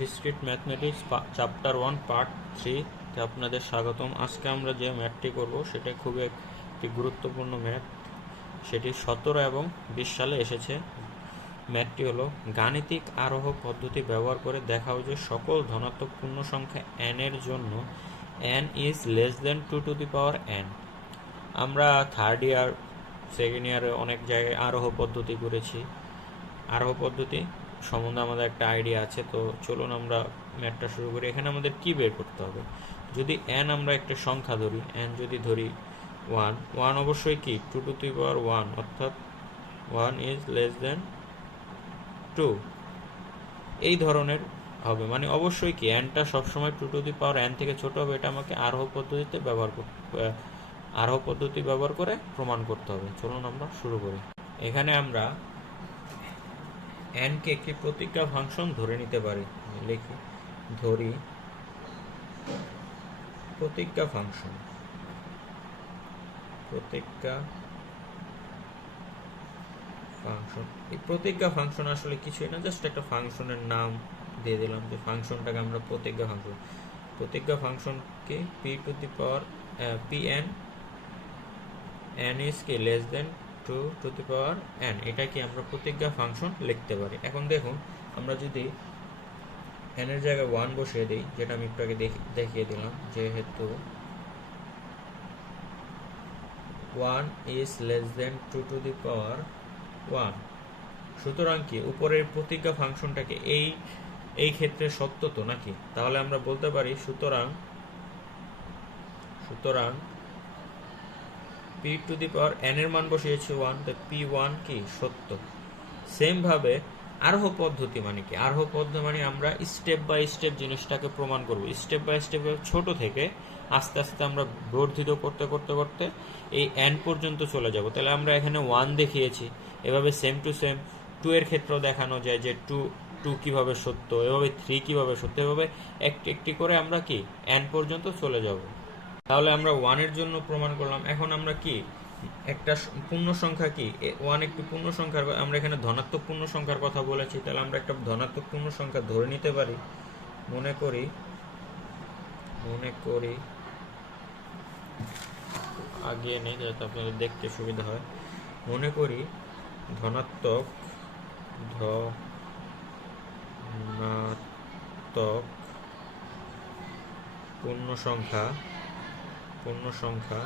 Discrete mathematics chapter one, part থ্রিতে আপনাদের স্বাগতম। আজকে আমরা যে ম্যাথটি করব, সেটা খুবই একটি গুরুত্বপূর্ণ ম্যাথ। সেটি সতেরো এবং বিশ সালে এসেছে। ম্যাথটি হলো, গাণিতিক আরোহ পদ্ধতি ব্যবহার করে দেখাও যে সকল ধনাত্মক পূর্ণ সংখ্যা n এর জন্য n is less than two to the power n আমরা থার্ড ইয়ার সেকেন্ড ইয়ারে অনেক জায়গায় আরোহ পদ্ধতি করেছি। আরোহ পদ্ধতি সম্বন্ধে আমাদের একটা আইডিয়া আছে, তো চলুন আমরা ম্যাথটা শুরু করি। এখানে আমাদের কি বের করতে হবে? যদি এন আমরা একটা সংখ্যা ধরি এন যদি ধরি ওয়ান ওয়ান অবশ্যই কি? Two to the power one অর্থাৎ one is less than two এই ধরনের হবে মানে অবশ্যই কি? এনটা সবসময় two to the power N থেকে ছোট হবে, এটা আমাকে আরোহ পদ্ধতিতে ব্যবহার আরোহ পদ্ধতি ব্যবহার করে প্রমাণ করতে হবে। চলুন আমরা শুরু করি। এখানে আমরা এনকে একটি প্রতিজ্ঞা ফাংশন ধরে নিতে পারি। লিখি, ধরি, প্রতিজ্ঞা ফাংশন প্রতিজ্ঞা ফাংশন এই প্রতিজ্ঞা ফাংশন আসলে কিছুই না, জাস্ট একটা ফাংশনের নাম দিয়ে দিলাম যে ফাংশনটাকে আমরা প্রতিজ্ঞা ফাংশন প্রতিজ্ঞা ফাংশনকে P to the power power P N N is less than two to the power N এটাকে আমরা প্রতিজ্ঞা ফাংশন লিখতে পারি। এখন দেখুন, আমরা যদি এন এর জায়গায় ওয়ান বসিয়ে দিই, যেটা আমি একটু আগে দেখিয়ে দিলাম, যেহেতু one is less than two to the power one সুতরাং কি, উপরের প্রতিজ্ঞা ফাংশনটাকে এই এই ক্ষেত্রে সত্য তো নাকি? তাহলে আমরা বলতে পারি, সুতরাং সুতরাং P to the power N এর মান বসিয়েছি ওয়ান তো পি ওয়ান কি? সত্য। সেম ভাবে আরোহ পদ্ধতি মানে কি? আরোহ পদ্ধতি মানে আমরা স্টেপ বাই স্টেপ জিনিসটাকে প্রমাণ করব। স্টেপ বাই স্টেপ ছোট থেকে আস্তে আস্তে আমরা বর্ধিত করতে করতে করতে এই এন পর্যন্ত চলে যাব। তাহলে আমরা এখানে ওয়ান দেখিয়েছি। এভাবে সেম টু সেম টু এর ক্ষেত্রেও দেখানো যায় যে টু টু কীভাবে সত্য, এভাবে থ্রি কীভাবে সত্য, এভাবে একটি একটি করে আমরা কি এন পর্যন্ত চলে যাব। তাহলে আমরা ওয়ানের জন্য প্রমাণ করলাম। এখন আমরা কি? একটা পূর্ণ সংখ্যা কি? ওয়ান একটি পূর্ণ সংখ্যার আমরা এখানে ধনাত্মক পূর্ণ সংখ্যার কথা বলেছি, তাহলে আমরা একটা ধনাত্মক পূর্ণ সংখ্যা ধরে নিতে পারি। মনে করি মনে করি আগিয়ে নেই, যাতে আপনাদের দেখতে সুবিধা হয়। মনে করি, ধনাত্মক ধনাত্মক পূর্ণ সংখ্যা পূর্ণ সংখ্যা।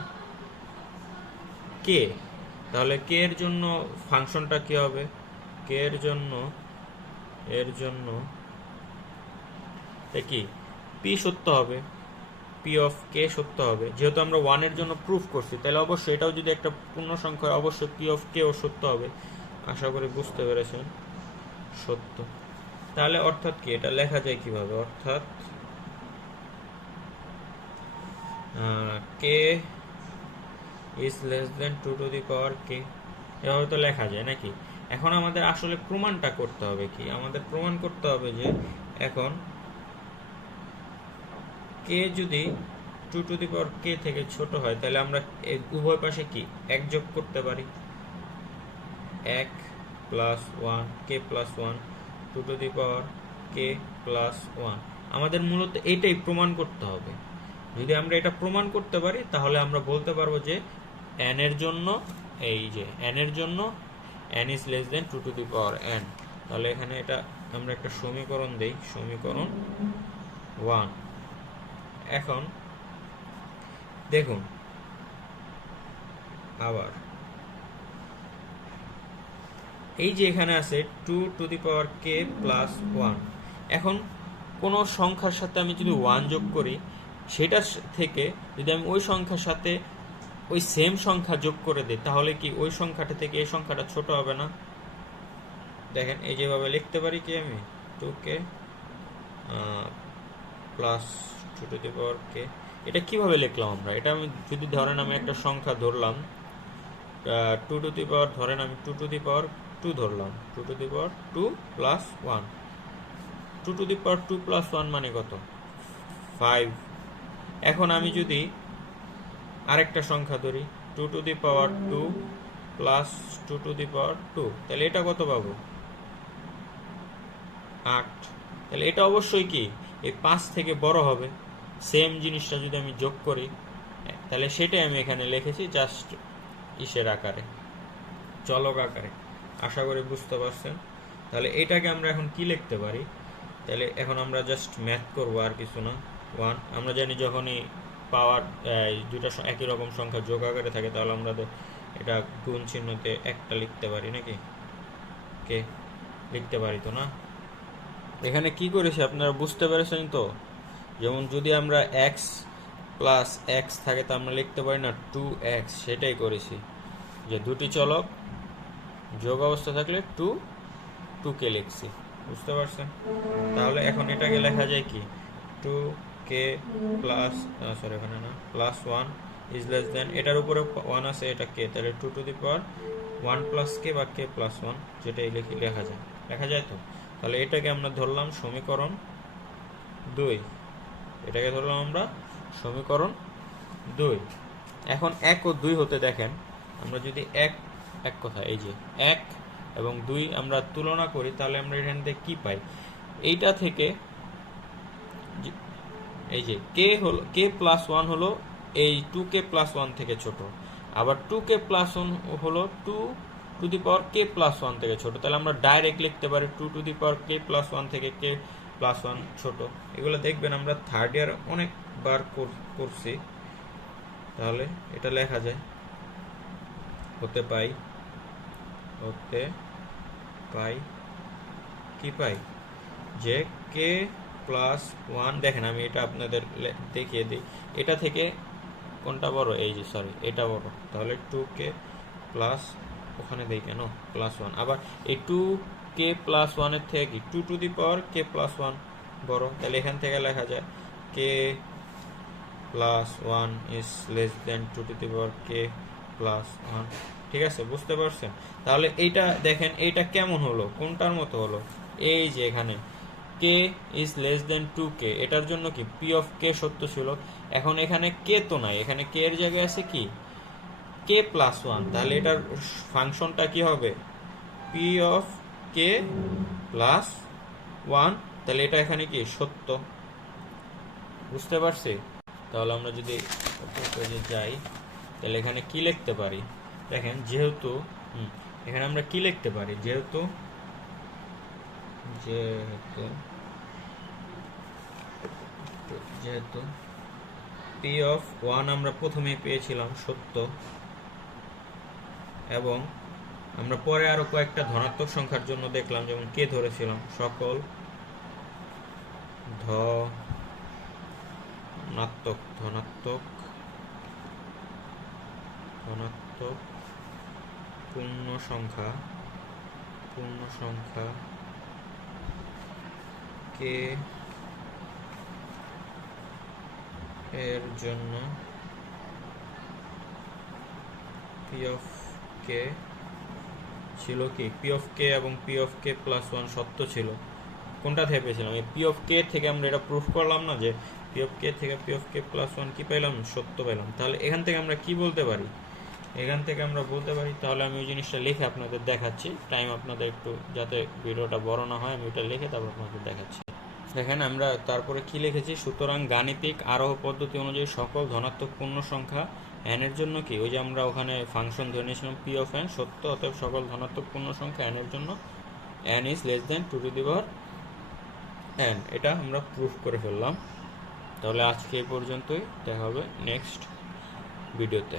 কে? তাহলে কে এর জন্য ফাংশনটা কি হবে? কে এর জন্য এর জন্য কি? পি সত্য হবে। পি অফ কে সত্য হবে। যেহেতু আমরা ওয়ানের জন্য প্রুফ করছি, তাহলে অবশ্যই এটাও যদি একটা পূর্ণ সংখ্যা অবশ্যই পি অফ কে ও সত্য হবে। আশা করি বুঝতে পেরেছেন। সত্য। তাহলে অর্থাৎ কি? এটা লেখা যায় কীভাবে? অর্থাৎ K is less than two to the power K এভাবে তো লেখা যায় নাকি? এখন আমাদের আসলে প্রমাণটা করতে হবে কি? আমাদের প্রমাণ করতে হবে যে এখন কে যদি টু টু দি পাওয়ার কে থেকে ছোট হয়, তাহলে আমরা উভয় পাশে কি? এক যোগ করতে পারি। এক plus one K plus one two to the power K plus one আমাদের মূলত এটাই প্রমাণ করতে হবে। যদি আমরা এটা প্রমাণ করতে পারি, তাহলে আমরা বলতে পারব যে এন এর জন্য, এই যে এন এর জন্য N is less than two to the power N তাহলে এখানে এটা আমরা একটা সমীকরণ দেই, সমীকরণ ওয়ান এখন দেখুন, আবার এই যে এখানে আছে two to the power K plus one এখন কোনো সংখ্যার সাথে আমি যদি ওয়ান যোগ করি সেটা থেকে যদি আমি ওই সংখ্যার সাথে ওই সেম সংখ্যা যোগ করে দিই, তাহলে কি ওই সংখ্যাটা থেকে এই সংখ্যাটা ছোট হবে না? দেখেন, এই যেভাবে লিখতে পারি কি আমি? Two K plus two to the power K এটা কীভাবে লিখলাম আমরা? এটা আমি যদি ধরেন আমি একটা সংখ্যা ধরলাম টু টু দি পাওয়ার ধরেন আমি two to the power two ধরলাম। Two to the power two plus one two to the power two plus one মানে কত? ফাইভ এখন আমি যদি আরেকটা সংখ্যা ধরি two to the power two plus two to the power two তাহলে এটা কত পাবো? আট। তাহলে এটা অবশ্যই কি? এই পাঁচ থেকে বড় হবে। সেম জিনিসটা যদি আমি যোগ করি, তাহলে সেটাই আমি এখানে লিখেছি জাস্ট ইসের আকারে, চলক আকারে। আশা করি বুঝতে পারছেন? তাহলে এটাকে আমরা এখন কি লিখতে পারি? তাহলে এখন আমরা জাস্ট ম্যাথ করব আর কিছু না। ওয়ান আমরা জানি যখনই পাওয়ার দুইটা স- একই রকম সংখ্যা যোগ আকারে থাকে, তাহলে আমরা তো এটা গুণ চিহ্নতে একটা লিখতে পারি নাকি? কে? লিখতে পারি তো না? এখানে কি করেছি? আপনারা বুঝতে পেরেছেন তো? যেমন যদি আমরা এক্স প্লাস এক্স থাকে, তা আমরা লিখতে পারি না টু এক্স সেটাই করেছি। যে দুটি চলক যোগ অবস্থা থাকলে টু টু কে লিখছি। বুঝতে পারছেন? তাহলে এখন এটাকে লেখা যায় কি? টু কে প্লাস সরি এখানে না plus one is less than এটার উপরে ওয়ান আছে, এটা কে তাহলে two to the power one plus K বা কে প্লাস ওয়ান যেটাই লিখি লেখা যায়। লেখা যায় তো? তাহলে এটাকে আমরা ধরলাম সমীকরণ দুই। এটাকে ধরলাম আমরা সমীকরণ দুই। এখন এক ও দুই হতে দেখেন, আমরা যদি এক এক কথা, এই যে এক এবং দুই আমরা তুলনা করি, তাহলে আমরা এখান থেকে কি পাই? এইটা থেকে এই যে কে হলো কে প্লাস ওয়ান হলো এই টু কে প্লাস ওয়ান থেকে ছোট। আবার টু কে প্লাস ওয়ান হলো two to the power K plus one থেকে ছোট। তাহলে আমরা ডাইরেক্ট লিখতে পারি two to the power K plus one থেকে কে প্লাস ওয়ান ছোট। এগুলো দেখবেন আমরা থার্ড ইয়ার অনেকবার করছি। তাহলে এটা লেখা যায়। হতে পাই হতে পাই, কি পাই? যে কে প্লাস ওয়ান দেখেন আমি এটা আপনাদের দেখিয়ে দিই। এটা থেকে কোনটা বড়? এই যে সরি এটা বড়। তাহলে টু কে প্লাস ওখানে দেই কেন? প্লাস ওয়ান আবার এই টু কে প্লাস ওয়ানের থেকে two to the power K plus one বড়। তাহলে এখান থেকে লেখা যায় K plus one is less than two to the power K plus one ঠিক আছে, বুঝতে পারছেন? তাহলে এইটা, দেখেন, এইটা কেমন হলো? কোনটার মতো হলো? এই যে এখানে। K is less than two K এটার জন্য কি? পি অফ কে সত্য ছিল। এখন এখানে কে তো নাই, এখানে কে এর জায়গায় আছে কি? কে প্লাস ওয়ান তাহলে এটার ফাংশনটা কি হবে? P of K plus one তাহলে এটা এখানে কি? সত্য। বুঝতে পারছি? তাহলে আমরা যদি যাই, তাহলে এখানে কি লিখতে পারি? দেখেন, যেহেতু এখানে আমরা কি লিখতে পারি? যেহেতু যেহেতু যেহেতু পি অফ ওয়ান আমরা প্রথমেই পেয়েছিলাম সত্য, এবং আমরা পরে আরও কয়েকটা ধনাত্মক সংখ্যার জন্য দেখলাম, যেমন কে ধরেছিলাম? সকল ধনাত্মক ধনাত্মক ধনাত্মক পূর্ণ সংখ্যা পূর্ণ সংখ্যা কে এর জন্য পি অফ কে ছিল কি? পি অফ কে এবং P of K plus one সত্য ছিল। কোনটা থেকে পেয়েছিলাম? এই পি অফ কে থেকে আমরা এটা প্রুফ করলাম না যে পি অফ কে থেকে P of K plus one কি পেলাম? সত্য পেলাম। তাহলে এখান থেকে আমরা কি বলতে পারি? এখান থেকে আমরা বলতে পারি, তাহলে আমি ওই জিনিসটা লিখে আপনাদের দেখাচ্ছি। টাইম আপনাদের একটু যাতে ভিডিওটা বড় না হয়, আমি ওটা লিখে তারপর আপনাদের দেখাচ্ছি। দেখেন আমরা তারপরে কি লিখেছি? সুতরাং গাণিতিক আরোহ পদ্ধতি অনুযায়ী সকল ধনাত্মক পূর্ণ সংখ্যা এর জন্য কি? ওই যে আমরা ওখানে ফাংশন ধরে নিয়েছিলাম পি অফ n, সত্য, অতএব সকল ধনাত্মক পূর্ণ সংখ্যা এর জন্য n is less than two to the power n এটা আমরা প্রুফ করে ফেললাম। তাহলে আজকে এই পর্যন্তই। দেখা হবে নেক্সট ভিডিওতে